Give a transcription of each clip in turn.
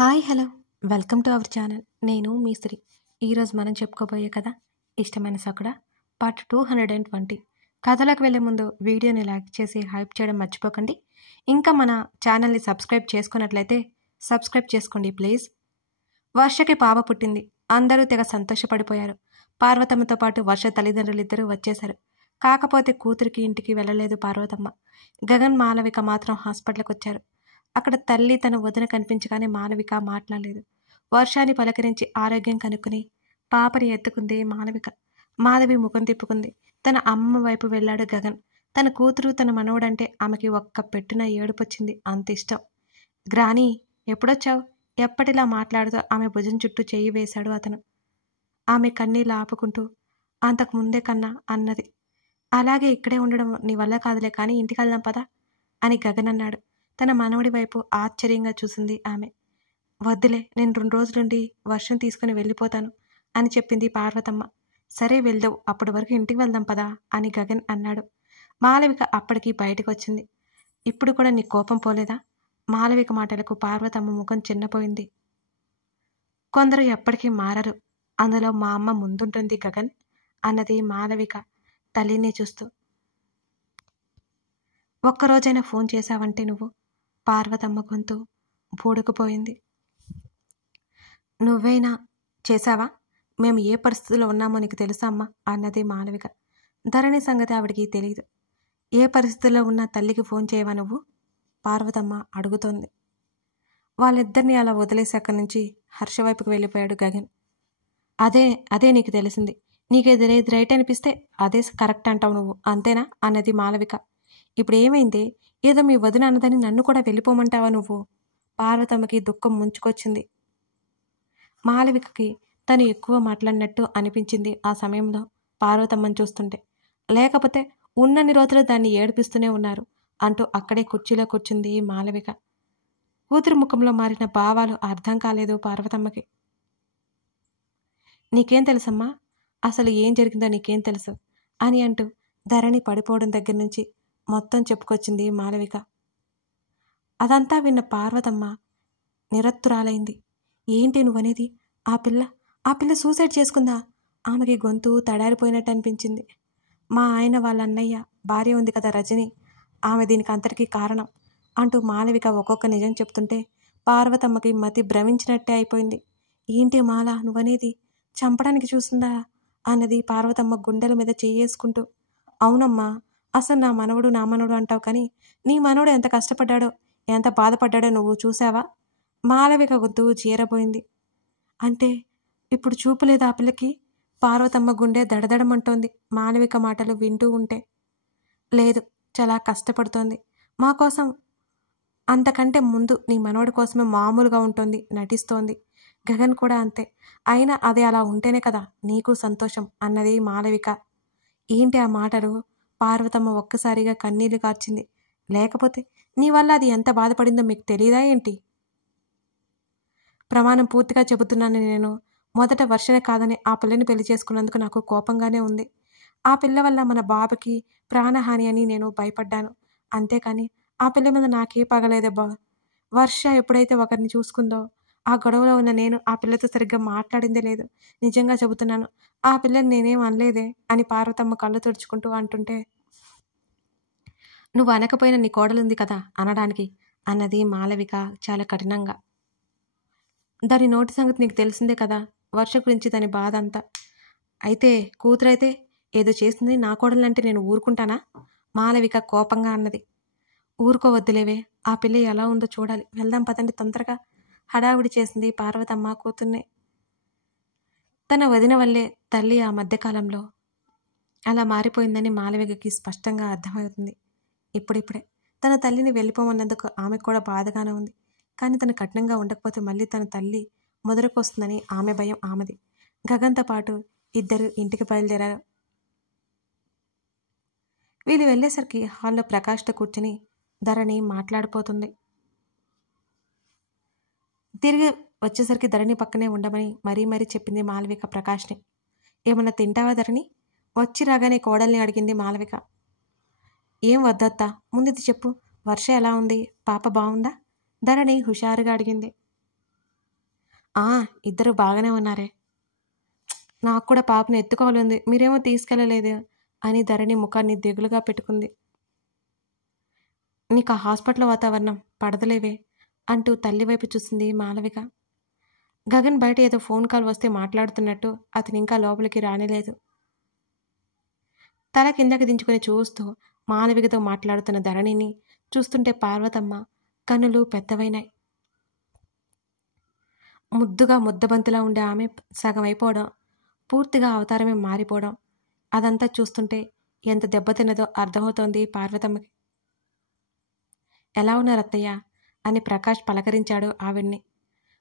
Hi hello welcome to our channel. నేను మీ శ్రీ. ఈరోజు మనం చెప్పుకోబోయే కథ ఇష్టమైన సకుడ పార్ట్ 220. కథలకు వెళ్ళే ముందు వీడియోని లైక్ చేసి హైప్ చేయడం మర్చిపోకండి. ఇంకా మన ఛానల్ని సబ్స్క్రైబ్ చేసుకున్నట్లయితే సబ్స్క్రైబ్ చేసుకోండి ప్లీజ్. వర్షకి పాప పుట్టింది. అందరూ తెగ సంతోషపడిపోయారు. పార్వతమ్మతో పాటు వర్ష తల్లిదండ్రులు ఇద్దరూ వచ్చేశారు. కాకపోతే కూతురికి ఇంటికి వెళ్ళలేదు పార్వతమ్మ. గగన్ మాలవిక మాత్రం హాస్పిటల్కి వచ్చారు. అక్కడ తల్లి తన వదిన కనిపించగానే మాలవిక మాట్లాడలేదు. వర్షాన్ని పలకరించి ఆరోగ్యం కనుక్కుని పాపని ఎత్తుకుంది మాలవిక. మాధవి ముఖం తిప్పుకుంది. తన అమ్మ వైపు వెళ్ళాడు గగన్. తన కూతురు తన మనవడంటే ఆమెకి ఒక్క పెట్టున ఏడుపొచ్చింది. అంత ఇష్టం. గ్రాని ఎప్పుడొచ్చావు? ఎప్పటిలా మాట్లాడుతూ ఆమె భుజం చుట్టూ చెయ్యి వేశాడు అతను. ఆమె కన్నీళ్ళు ఆపుకుంటూ అంతకు ముందే కన్నా అన్నది. అలాగే ఇక్కడే ఉండడం నీ వల్ల కాదులే, కానీ ఇంటికి వెళ్దాం పదా అని గగన్ అన్నాడు. తన మనవడి వైపు ఆశ్చర్యంగా చూసింది ఆమె. వద్దులే, నేను 2 రోజులుండి వర్షం తీసుకుని వెళ్ళిపోతాను అని చెప్పింది పార్వతమ్మ. సరే వెళ్దావు, అప్పటి వరకు ఇంటికి వెళ్దాం పదా అని గగన్ అన్నాడు. మాలవిక అప్పటికి బయటకు వచ్చింది. ఇప్పుడు కూడా నీ కోపం పోలేదా? మాలవిక మాటలకు పార్వతమ్మ ముఖం చిన్నపోయింది. కొందరు ఎప్పటికీ మారరు, అందులో మా అమ్మ ముందుంటుంది గగన్ అన్నది మాలవిక తల్లిని చూస్తూ. ఒక్కరోజైనా ఫోన్ చేశావంటే నువ్వు? పార్వతమ్మ గొంతు బూడుకుపోయింది. నువ్వైనా చేశావా? మేము ఏ పరిస్థితిలో ఉన్నామో నీకు తెలుసా అమ్మా అన్నది మాలవిక. ధరణి సంగతి ఆవిడికి తెలియదు. ఏ పరిస్థితుల్లో ఉన్న తల్లికి ఫోన్ చేయవా నువ్వు? పార్వతమ్మ అడుగుతోంది. వాళ్ళిద్దరినీ అలా వదిలేసాక నుంచి హర్ష వైపుకు వెళ్ళిపోయాడు గగన్. అదే నీకు తెలిసింది. నీకేది రైట్ అనిపిస్తే అదే కరెక్ట్ అంటావు నువ్వు, అంతేనా అన్నది మాలవిక. ఇప్పుడు ఏమైంది? ఏదో మీ వదిన అన్నదని నన్ను కూడా వెళ్ళిపోమంటావా నువ్వు? పార్వతమ్మకి దుఃఖం ముంచుకొచ్చింది. మాలవికకి తను ఎక్కువ మాట్లాడినట్టు అనిపించింది ఆ సమయంలో పార్వతమ్మని చూస్తుంటే. లేకపోతే ఉన్నన్ని రోజులు దాన్ని ఏడిపిస్తూనే ఉన్నారు అంటూ అక్కడే కుర్చీలో కూర్చుంది మాలవిక. కూతురు ముఖంలో మారిన భావాలు అర్థం కాలేదు పార్వతమ్మకి. నీకేం తెలుసమ్మా? అసలు ఏం జరిగిందో నీకేం తెలుసు అని అంటూ ధరణి పడిపోవడం దగ్గర నుంచి మొత్తం చెప్పుకొచ్చింది మాలవిక. అదంతా విన్న పార్వతమ్మ నిరత్తురాలైంది. ఏంటి నువ్వనేది? ఆ పిల్ల సూసైడ్ చేసుకుందా? ఆమెకి గొంతు తడారిపోయినట్టు అనిపించింది. మా ఆయన వాళ్ళ అన్నయ్య భార్య ఉంది కదా రజని, ఆమె దీనికి అంతటికీ కారణం అంటూ మాలవిక ఒక్కొక్క నిజం చెప్తుంటే పార్వతమ్మకి మతి భ్రమించినట్టే అయిపోయింది. ఏంటి మాల నువ్వనేది? చంపడానికి చూసిందా అన్నది పార్వతమ్మ గుండెల మీద చెయ్యేసుకుంటూ. అవునమ్మా, అసలు నా మనవడు అంటావు, కానీ నీ మనవడు ఎంత కష్టపడ్డాడో, ఎంత బాధపడ్డాడో నువ్వు చూసావా? మాలవిక గొంతు చీరపోయింది. అంటే ఇప్పుడు చూపులేదు ఆ పిల్లకి? పార్వతమ్మ గుండె దడదడమంటోంది మాలవిక మాటలు వింటూ ఉంటే. లేదు, చాలా కష్టపడుతోంది మా కోసం. అంతకంటే ముందు నీ మనవడి కోసమే మామూలుగా ఉంటుంది, నటిస్తోంది. గగన్ కూడా అంతే. అయినా అది అలా ఉంటేనే కదా నీకు సంతోషం అన్నది మాలవిక. ఏంటి ఆ మాటలు? పార్వతమ్మ ఒక్కసారిగా కన్నీళ్లు కార్చింది. లేకపోతే నీ వల్ల అది ఎంత బాధపడిందో మీకు తెలియదా ఏంటి? ప్రమాణం పూర్తిగా చెబుతున్నాను నేను. మొదట వర్షనే కాదని ఆ పిల్లని పెళ్లి చేసుకున్నందుకు నాకు కోపంగానే ఉంది. ఆ పిల్ల వల్ల మన బాబుకి ప్రాణహాని అని నేను భయపడ్డాను. అంతేకాని ఆ పిల్ల మీద నాకే పగలేదబ్బా. వర్ష ఎప్పుడైతే ఒకరిని చూసుకుందో ఆ గొడవలో ఉన్న నేను ఆ పిల్లతో సరిగ్గా మాట్లాడిందే లేదు. నిజంగా చెబుతున్నాను, ఆ పిల్లని నేనేం అనలేదే అని పార్వతమ్మ కళ్ళు తుడుచుకుంటూ అంటుంటే, నువ్వు అనకపోయినా నీ కోడలుంది కదా అనడానికి అన్నది మాలవిక చాలా కఠినంగా. దాని నోటి సంగతి నీకు తెలిసిందే కదా, వర్ష గురించి దాని బాధ అంతా. అయితే కూతురైతే ఏదో చేసింది, నా కోడలంటే నేను ఊరుకుంటానా? మాలవిక కోపంగా అన్నది. ఊరుకోవద్దులేవే, ఆ పిల్ల ఎలా ఉందో చూడాలి, వెళ్దాం పదండి తొందరగా హడావుడి చేసింది పార్వతమ్మ కూతుర్నే. తన వదిన వల్లే తల్లి ఆ మధ్యకాలంలో అలా మారిపోయిందని మాలవికకి స్పష్టంగా అర్థమవుతుంది. ఇప్పుడిప్పుడే తన తల్లిని వెళ్ళిపోమన్నందుకు ఆమెకు కూడా బాధగానే ఉంది. కానీ తను కఠినంగా ఉండకపోతే మళ్ళీ తన తల్లి మొదలుకొస్తుందని ఆమె భయం ఆమెది. గగన్తో పాటు ఇద్దరు ఇంటికి బయలుదేరారు. వీళ్ళు వెళ్ళేసరికి హాల్లో ప్రకాష్తో కూర్చుని ధరణి మాట్లాడిపోతుంది. తిరిగి వచ్చేసరికి ధరణి పక్కనే ఉండమని మరీ చెప్పింది మాలవిక ప్రకాష్ని. ఏమన్నా తింటావా ధరణి? వచ్చి రాగానే కోడల్ని అడిగింది మాలవిక. ఏం వద్దత్తా, ముందుది చెప్పు. వర్ష ఎలా ఉంది? పాప బాగుందా? ధరణి హుషారుగా అడిగింది. ఆ, ఇద్దరు బాగానే ఉన్నారే. నాకు కూడా పాపను ఎత్తుకోవాలంది, మీరేమో తీసుకెళ్ళలేదు అని ధరణి ముఖాన్ని దిగులుగా పెట్టుకుంది. నీకు ఆ హాస్పిటల్ వాతావరణం పడదలేవే అంటూ తల్లి వైపు చూసింది మాలవిక. గగన్ బయట ఏదో ఫోన్ కాల్ వస్తే మాట్లాడుతున్నట్టు అతను ఇంకా లోపలికి రానేలేదు. తల కిందకి దించుకుని చూస్తూ మాలవికతో మాట్లాడుతున్న ధరణిని చూస్తుంటే పార్వతమ్మ కన్నులు పెద్దవైనాయి. ముద్దుగా ముద్దబంతిలా ఉండే ఆమె సగం అయిపోవడం, పూర్తిగా అవతారమే మారిపోవడం, అదంతా చూస్తుంటే ఎంత దెబ్బతిన్నదో అర్థమవుతోంది పార్వతమ్మకి. ఎలా ఉన్నారు అత్తయ్య అని ప్రకాష్ పలకరించాడు ఆవిడ్ని.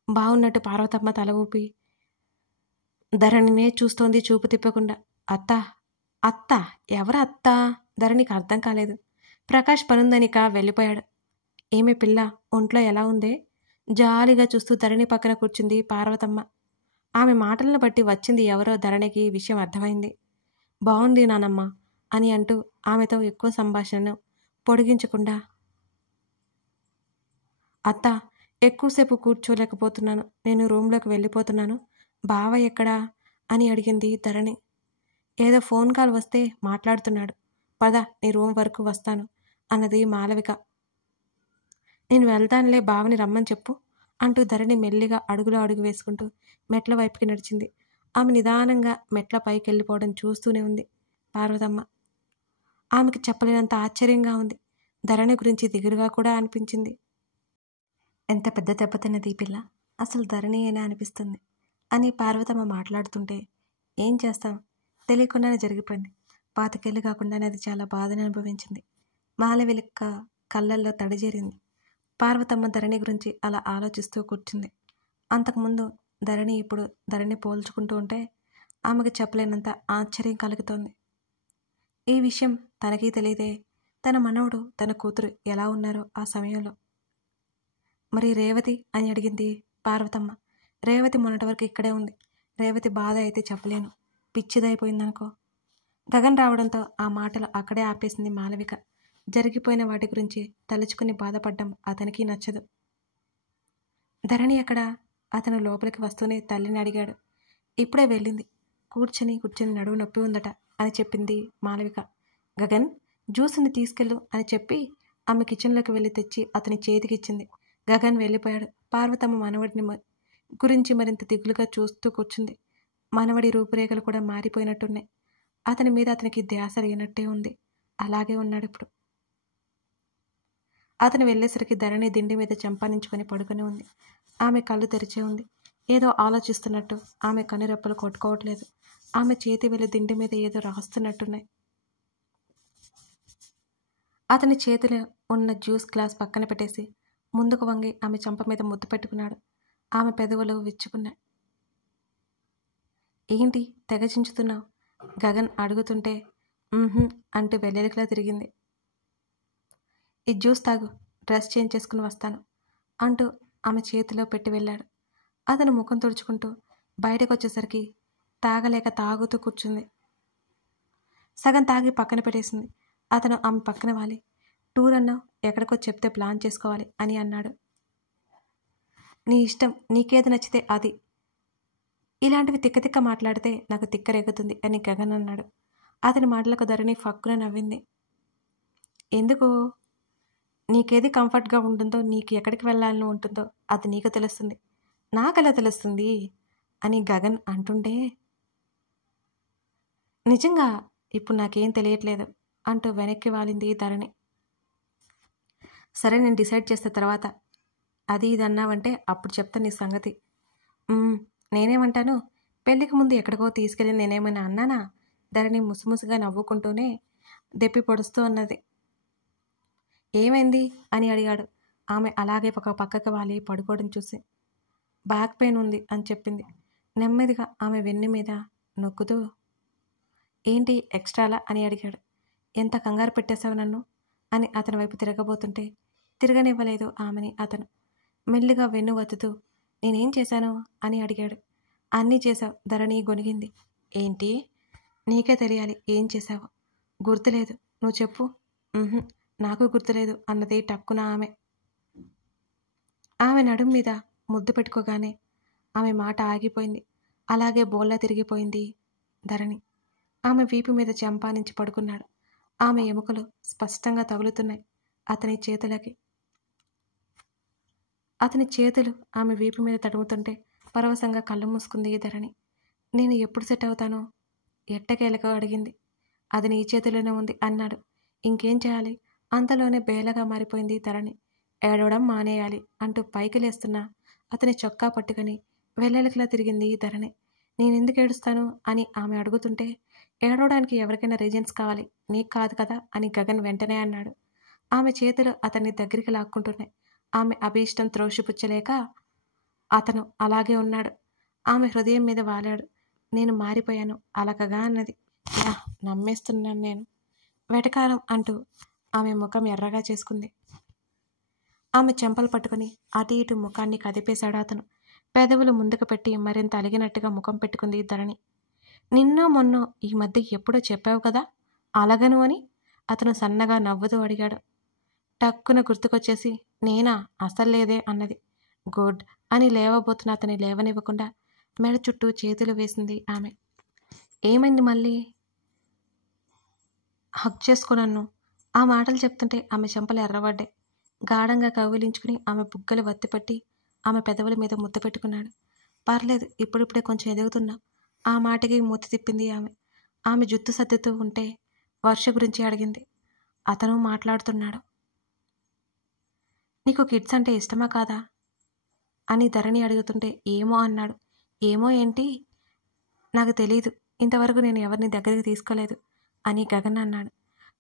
బాగున్నట్టు పార్వతమ్మ తల ఊపి ధరణినే చూస్తోంది చూపు తిప్పకుండా. అత్త అత్త ఎవరు అత్త? ధరణికి అర్థం కాలేదు. ప్రకాష్ పనుందనిక వెళ్ళిపోయాడు. ఏమే పిల్ల, ఒంట్లో ఎలా ఉందే? జాలిగా చూస్తూ ధరణి పక్కన కూర్చుంది పార్వతమ్మ. ఆమె మాటలను బట్టి వచ్చింది ఎవరో ధరణికి ఈ విషయం అర్థమైంది. బాగుంది నానమ్మ అని అంటూ ఆమెతో ఎక్కువ సంభాషణను పొడిగించకుండా, అత్త ఎక్కువసేపు కూర్చోలేకపోతున్నాను, నేను రూమ్లోకి వెళ్ళిపోతున్నాను, బావ ఎక్కడా అని అడిగింది ధరణి. ఏదో ఫోన్ కాల్ వస్తే మాట్లాడుతున్నాడు, పద నీ రూమ్ వరకు వస్తాను అన్నది మాలవిక. నేను వెళ్తానులే, బావని రమ్మని చెప్పు అంటూ ధరణి మెల్లిగా అడుగులో అడుగు వేసుకుంటూ మెట్ల వైపుకి నడిచింది. ఆమె నిదానంగా మెట్ల పైకి వెళ్ళిపోవడం చూస్తూనే ఉంది పార్వతమ్మ. ఆమెకు చెప్పలేనంత ఆశ్చర్యంగా ఉంది. ధరణి గురించి దిగులుగా కూడా అనిపించింది. ఎంత పెద్ద దెబ్బతిన్నది ఈ పిల్ల, అసలు ధరణి అయినా అనిపిస్తుంది అని పార్వతమ్మ మాట్లాడుతుంటే, ఏం చేస్తాం, తెలియకుండానే జరిగిపోయింది. పాతికేళ్ళు కాకుండానే అది చాలా బాధను అనుభవించింది. మాలవిక కళ్ళల్లో తడిజేరింది. పార్వతమ్మ ధరణి గురించి అలా ఆలోచిస్తూ కూర్చుంది. అంతకుముందు ధరణి, ఇప్పుడు ధరణి పోల్చుకుంటూ ఉంటే ఆమెకు చెప్పలేనంత ఆశ్చర్యం కలుగుతోంది. ఈ విషయం తనకీ తెలియదే. తన మనవడు, తన కూతురు ఎలా ఉన్నారో ఆ సమయంలో. మరి రేవతి అని అడిగింది పార్వతమ్మ. రేవతి మొన్నటి వరకు ఇక్కడే ఉంది. రేవతి బాధ అయితే చెప్పలేను, పిచ్చిదైపోయిందనుకో. గగన్ రావడంతో ఆ మాటలు అక్కడే ఆపేసింది మాలవిక. జరిగిపోయిన వాటి గురించి తలుచుకుని బాధపడ్డం అతనికి నచ్చదు. ధరణి ఎక్కడా? అతను లోపలికి వస్తూనే తల్లిని అడిగాడు. ఇప్పుడే వెళ్ళింది, కూర్చొని నడువు నొప్పి ఉందట అని చెప్పింది మాలవిక. గగన్ జ్యూస్ని తీసుకెళ్ళు అని చెప్పి ఆమె కిచెన్లోకి వెళ్ళి తెచ్చి అతని చేతికిచ్చింది. గగన్ వెళ్ళిపోయాడు. పార్వతమ్మ మనవడిని గురించి మరింత దిగులుగా చూస్తూ కూర్చుంది. మనవడి రూపురేఖలు కూడా మారిపోయినట్టున్నాయి. అతని మీద అతనికి ధ్యాస లేనట్టే ఉంది. అలాగే ఉన్నాడు ఇప్పుడు. అతను వెళ్ళేసరికి ధరణి దిండి మీద చంపానించుకొని పడుకొని ఉంది. ఆమె కళ్ళు తెరిచే ఉంది. ఏదో ఆలోచిస్తున్నట్టు ఆమె కనురెప్పలు కొట్టుకోవట్లేదు. ఆమె చేతి వెళ్ళి దిండి మీద ఏదో రాస్తున్నట్టున్నాయి. అతని చేతిలో ఉన్న జ్యూస్ గ్లాస్ పక్కన పెట్టేసి ముందుకు వంగి ఆమె చెంప మీద ముద్దు పెట్టుకున్నాడు. ఆమె పెదవులు విచ్చుకున్నాయి. ఏంటి తెగ చించుతున్నావు? గగన్ అడుగుతుంటే అంటూ వెల్లెలికలా తిరిగింది. ఈ జ్యూస్ తాగు, డ్రెస్ చేంజ్ చేసుకుని వస్తాను అంటూ ఆమె చేతిలో పెట్టి వెళ్ళాడు. అతను ముఖం తుడుచుకుంటూ బయటకు వచ్చేసరికి తాగలేక తాగుతూ కూర్చుంది. సగం తాగి పక్కన పెట్టేసింది. అతను ఆమె పక్కన వాలి, టూర్ అన్నావు, ఎక్కడికో చెప్తే ప్లాన్ చేసుకోవాలి అని అన్నాడు. నీ ఇష్టం, నీకేది నచ్చితే అది. ఇలాంటివి తిక్క తిక్క మాట్లాడితే నాకు తిక్కరేగుతుంది అని గగన్ అన్నాడు. అతని మాటలకు ధరణి ఫక్కున నవ్వింది. ఎందుకు? నీకేది కంఫర్ట్గా ఉంటుందో, నీకు ఎక్కడికి వెళ్ళాలని ఉంటుందో అది నీకు తెలుస్తుంది, నాకెలా తెలుస్తుంది అని గగన్ అంటుంటే, నిజంగా ఇప్పుడు నాకేం తెలియట్లేదు అంటూ వెనక్కి వాలింది ధరణి. సరే, నేను డిసైడ్ చేస్తే తర్వాత అది ఇది అన్నావంటే అప్పుడు చెప్తాను నీ సంగతి. నేనేమంటాను, పెళ్ళికి ముందు ఎక్కడికో తీసుకెళ్ళి నేనేమైనా అన్నానా? ధరణి ముసుముసుగా నవ్వుకుంటూనే దెప్పి పొడుస్తూ అన్నది. ఏమైంది అని అడిగాడు. ఆమె అలాగే ఒక పక్కకి వాలి పడుకోవడం చూసి బ్యాక్ పెయిన్ ఉంది అని చెప్పింది. నెమ్మదిగా ఆమె వెన్ను మీద నొక్కుతూ, ఏంటి ఎక్స్ట్రాలా అని అడిగాడు. ఎంత కంగారు పెట్టేశావు నన్ను అని అతని వైపు తిరగబోతుంటే తిరగనివ్వలేదు ఆమెని అతను. మెల్లిగా వెన్ను వత్తుతూ, నేనేం చేశాను అని అడిగాడు. అన్నీ చేశావు, ధరణి గొనిగింది. ఏంటి? నీకే తెలియాలి ఏం చేశావు. గుర్తులేదు, నువ్వు చెప్పు. నాకు గుర్తులేదు అన్నది టక్కున ఆమె. ఆమె నడుం మీద ముద్దు పెట్టుకోగానే ఆమె మాట ఆగిపోయింది. అలాగే బోల్లా తిరిగిపోయింది ధరణి. ఆమె వీపు మీద చెంపానించి పడుకున్నాడు. ఆమె ఎముకలు స్పష్టంగా తగులుతున్నాయి అతని చేతులకి. అతని చేతులు ఆమె వీపు మీద తడుముతుంటే పరవశంగా కళ్ళు మూసుకుంది ధరణి. నేను ఎప్పుడు సెట్ అవుతానో ఎట్టకేలకు అడిగింది. అది నీ చేతిలోనే ఉంది అన్నాడు. ఇంకేం చేయాలి? అంతలోనే బేలగా మారిపోయింది ధరణి. ఏడవడం మానేయాలి అంటూ పైకి లేస్తున్నా అతని చొక్కా పట్టుకుని వెల్లెలికిలా తిరిగింది ధరణి. నేనెందుకు ఏడుస్తాను అని ఆమె అడుగుతుంటే, ఏడవడానికి ఎవరికైనా రీజన్స్ కావాలి, నీకు కాదు కదా అని గగన్ వెంటనే అన్నాడు. ఆమె చేతులు అతన్ని దగ్గరికి లాక్కుంటున్నాయి. ఆమె అభీష్టం త్రోసిపుచ్చలేక అతను అలాగే ఉన్నాడు. ఆమె హృదయం మీద వాలాడు. నేను మారిపోయాను అలకగా అన్నది. యా, నమ్మేస్తున్నాను నేను. వెటకారం అంటూ ఆమె ముఖం ఎర్రగా చేసుకుంది. ఆమె చెంపలు పట్టుకుని అటు ఇటు ముఖాన్ని కదిపేశాడు అతను. పెదవులు ముందుకు పెట్టి మరింత అలిగినట్టుగా ముఖం పెట్టుకుంది ధరణి. నిన్నో మొన్నో ఈ మధ్య ఎప్పుడో చెప్పావు కదా అలగను అని అతను సన్నగా నవ్వుతూ అడిగాడు. టక్కున గుర్తుకొచ్చేసి నేనా, అసలు లేదే అన్నది. గుడ్ అని లేవబోతున్న అతని లేవనివ్వకుండా మెడ చుట్టూ చేతులు వేసింది ఆమె. ఏమైంది మళ్ళీ? హక్ చేసుకున్నాను. ఆ మాటలు చెప్తుంటే ఆమె చెంపలు ఎర్రబడ్డాయి. గాఢంగా కౌగిలించుకుని ఆమె బుగ్గలు వత్తిపట్టి ఆమె పెదవుల మీద ముద్దు పెట్టుకున్నాడు. పర్లేదు, ఇప్పుడిప్పుడే కొంచెం ఎదుగుతున్నా. ఆ మాటకి మూతి తిప్పింది ఆమె. ఆమె జుత్తు సర్దుతూ ఉంటే వర్ష గురించి అడిగింది. అతను మాట్లాడుతున్నాడు. నీకు కిడ్స్ అంటే ఇష్టమా కాదా అని ధరణి అడుగుతుంటే ఏమో అన్నాడు. ఏమో ఏంటి, నాకు తెలీదు, ఇంతవరకు నేను ఎవరిని దగ్గరికి తీసుకోలేదు అని గగన్ అన్నాడు.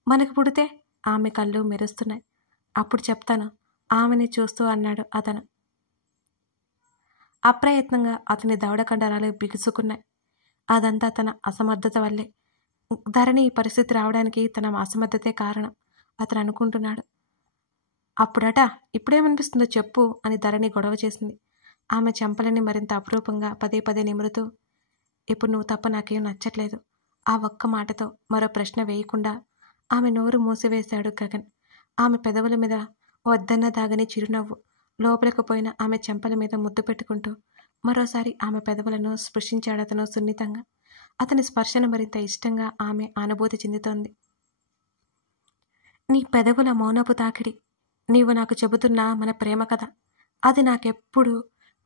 మనకు పుడితే? ఆమె కళ్ళు మెరుస్తున్నాయి. అప్పుడు చెప్తాను ఆమెని చూస్తూ అన్నాడు అతను. అప్రయత్నంగా అతని దవడ కండరాలు బిగుసుకున్నాయి. అదంతా తన అసమర్థత వల్లే. ధరణి ఈ పరిస్థితి రావడానికి తన అసమర్థతే కారణం అతను అనుకుంటున్నాడు. అప్పుడట ఇప్పుడేమనిపిస్తుందో చెప్పు అని ధరణి గొడవ చేసింది. ఆమె చెంపలని మరింత అపురూపంగా పదే పదే నిమురుతూ, ఇప్పుడు నువ్వు తప్ప నాకేం నచ్చట్లేదు. ఆ ఒక్క మాటతో మరో ప్రశ్న వేయకుండా ఆమె నోరు మూసివేశాడు గగన్. ఆమె పెదవుల మీద వద్దన్న దాగని చిరునవ్వు. లోపలికి పోయిన ఆమె చెంపల మీద ముద్దు పెట్టుకుంటూ మరోసారి ఆమె పెదవులను స్పృశించాడతను సున్నితంగా. అతని స్పర్శను మరింత ఇష్టంగా ఆమె అనుభూతి చెందుతోంది. నీ పెదవుల మౌనపు తాకిడి, నీవు నాకు చెబుతున్న మన ప్రేమ కథ, అది నాకెప్పుడు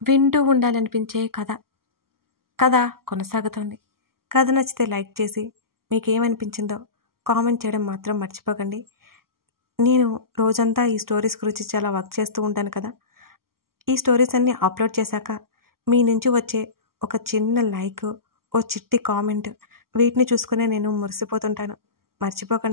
వింటూ ఉండాలనిపించే కథ కొనసాగుతోంది. కథ నచ్చితే లైక్ చేసి మీకేమనిపించిందో కామెంట్ చేయడం మాత్రం మర్చిపోకండి. నేను రోజంతా ఈ స్టోరీస్ గురించి చాలా వర్క్ చేస్తూ ఉంటాను కదా. ఈ స్టోరీస్ అన్నీ అప్లోడ్ చేశాక మీ నుంచి వచ్చే ఒక చిన్న లైక్, ఓ చిట్టి కామెంట్, వీటిని చూసుకునే నేను మురిసిపోతుంటాను. మర్చిపోకండి.